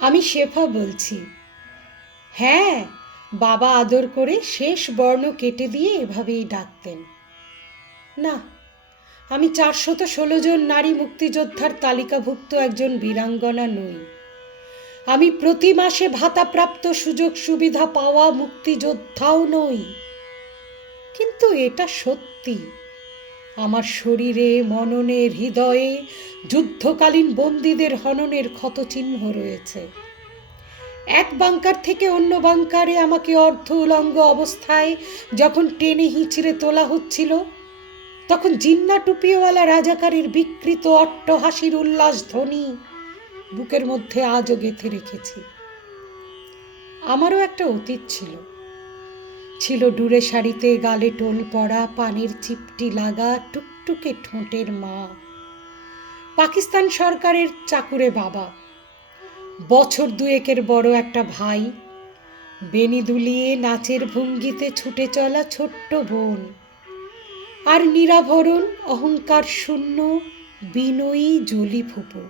আমি শেফা বলছি। হ্যাঁ, বাবা আদর করে শেষ বর্ণ কেটে দিয়ে এভাবেই ডাকতেন। না, আমি 416 জন নারী মুক্তিযোদ্ধার তালিকাভুক্ত একজন বীরাঙ্গনা নই। আমি প্রতি মাসে ভাতাপ্রাপ্ত সুযোগ সুবিধা পাওয়া মুক্তিযোদ্ধাও নই। কিন্তু এটা সত্যি, আমার শরীরে, মননে, হৃদয়ে যুদ্ধকালীন বন্দীদের হননের ক্ষতচিহ্ন রয়েছে। এক বাংকার থেকে অন্য বাংকারে আমাকে অর্ধ উলঙ্গ অবস্থায় যখন টেনে হিঁচড়ে তোলা হচ্ছিল, তখন জিন্না টুপিওয়ালা রাজাকারের বিকৃত অট্টহাসির উল্লাস ধ্বনি বুকের মধ্যে আজও গেঁথে রেখেছি। আমারও একটা অতীত ছিল ডুরে শাড়িতে গালে টোল পড়া, পানের চিপটি লাগা টুকটুকে ঠোঁটের মা, পাকিস্তান সরকারের চাকুরে বাবা, বছর দুয়েকের বড় একটা ভাই, বেনি দুলিয়ে নাচের ভঙ্গিতে ছুটে চলা ছোট্ট বোন, আর নিরাভরণ অহংকার শূন্য বিনয়ী জলি ফুপু।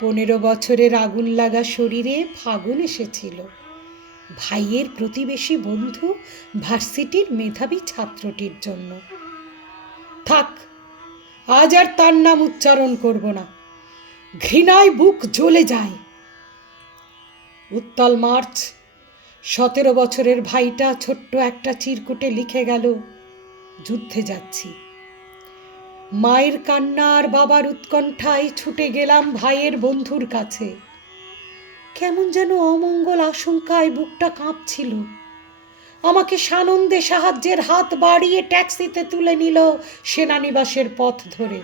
15 বছরের আগুন লাগা শরীরে ফাগুন এসেছিল। ভাইয়ের প্রতিবেশী বন্ধু ভার্সিটির মেধাবী ছাত্রটির জন্য। থাক, আজ আর তার নাম উচ্চারণ করব না, ঘৃণায় বুক জ্বলে যায়। উত্তাল মার্চ, 17 বছরের ভাইটা ছোট্ট একটা চিরকুটে লিখে গেল, যুদ্ধে যাচ্ছি। মায়ের কান্না আর বাবার উৎকণ্ঠায় ছুটে গেলাম ভাইয়ের বন্ধুর কাছে। কেমন যেন অমঙ্গল আশঙ্কায় বুকটা কাঁপছিল। আমাকে সানন্দে সাহায্যের হাত বাড়িয়ে ট্যাক্সিতে তুলে নিল সেনানিবাসের পথ ধরে।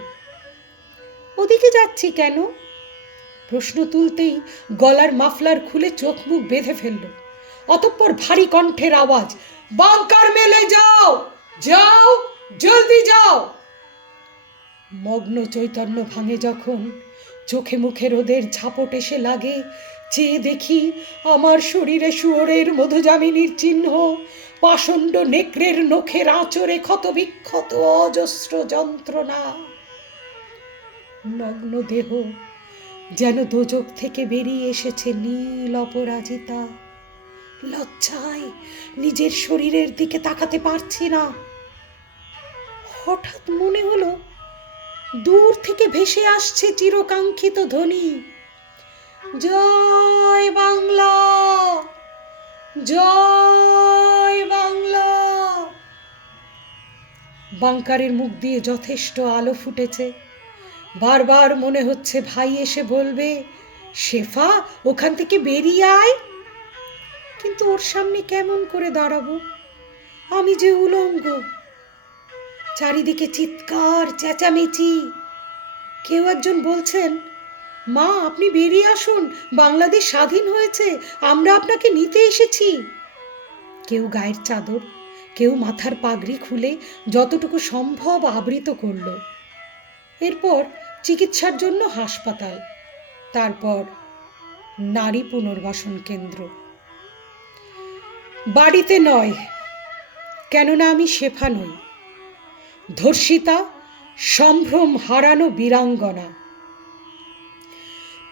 ওদিকে যাচ্ছি কেন? প্রশ্ন তুলতেই গলার মাফলার খুলে চোখ মুখ বেঁধে ফেলল। অতঃপর ভারী কণ্ঠের আওয়াজ, বাংকার মেলে যাও, যাও, জলদি যাও। মগ্ন চৈতন্য ভাঙে যখন, চোখে মুখে রোদের ঝাপট এসে লাগে, চেয়ে দেখি আমার শরীরে শুয়োরের মধুজামিনীর চিহ্ন, পাষণ্ড নেকড়ের নখের আঁচড়ে ক্ষতবিক্ষত অজস্র যন্ত্রণা। নগ্ন দেহ যেন দোজক থেকে বেরিয়ে এসেছে নীল অপরাজিতা। লজ্জায় নিজের শরীরের দিকে তাকাতে পারছি না। হঠাৎ মনে হলো দূর থেকে ভেসে আসছে চিরকাঙ্ক্ষিত ধ্বনি, জয় বাংলা, জয় বাংলা। বাংকারের মুখ দিয়ে যথেষ্ট আলো ফুটেছে। বারবার মনে হচ্ছে ভাই এসে বলবে, শেফা ওখান থেকে বেরিয়ে আয়। কিন্তু ওর সামনে কেমন করে দাঁড়াবো? আমি যে উলঙ্গ। চারিদিকে চিৎকার, চেঁচামেচি। কেউ একজন বলছেন, মা আপনি বেরিয়ে আসুন, বাংলাদেশ স্বাধীন হয়েছে, আমরা আপনাকে নিতে এসেছি। কেউ গায়ের চাদর, কেউ মাথার পাগড়ি খুলে যতটুকু সম্ভব আবৃত করল। এরপর চিকিৎসার জন্য হাসপাতাল, তারপর নারী পুনর্বাসন কেন্দ্র। বাড়িতে নয়, কেননা আমি শেফা নই, ধর্ষিতা, সম্ভ্রম হারানো বীরাঙ্গনা।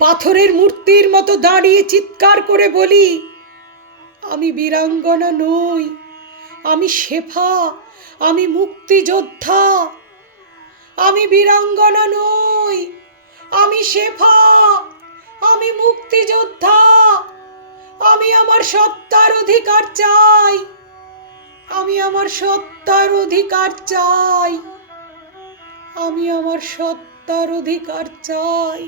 পাথরের মূর্তির মতো দাঁড়িয়ে চিৎকার করে বলি, আমি বীরাঙ্গনা নই, আমি শেফা, আমি মুক্তিযোদ্ধা। আমি বীরাঙ্গনা নই, আমি শেফা, আমি মুক্তিযোদ্ধা। আমি আমার সত্তার অধিকার চাই, আমি আমার সত্তার অধিকার চাই, আমি আমার সত্তার অধিকার চাই।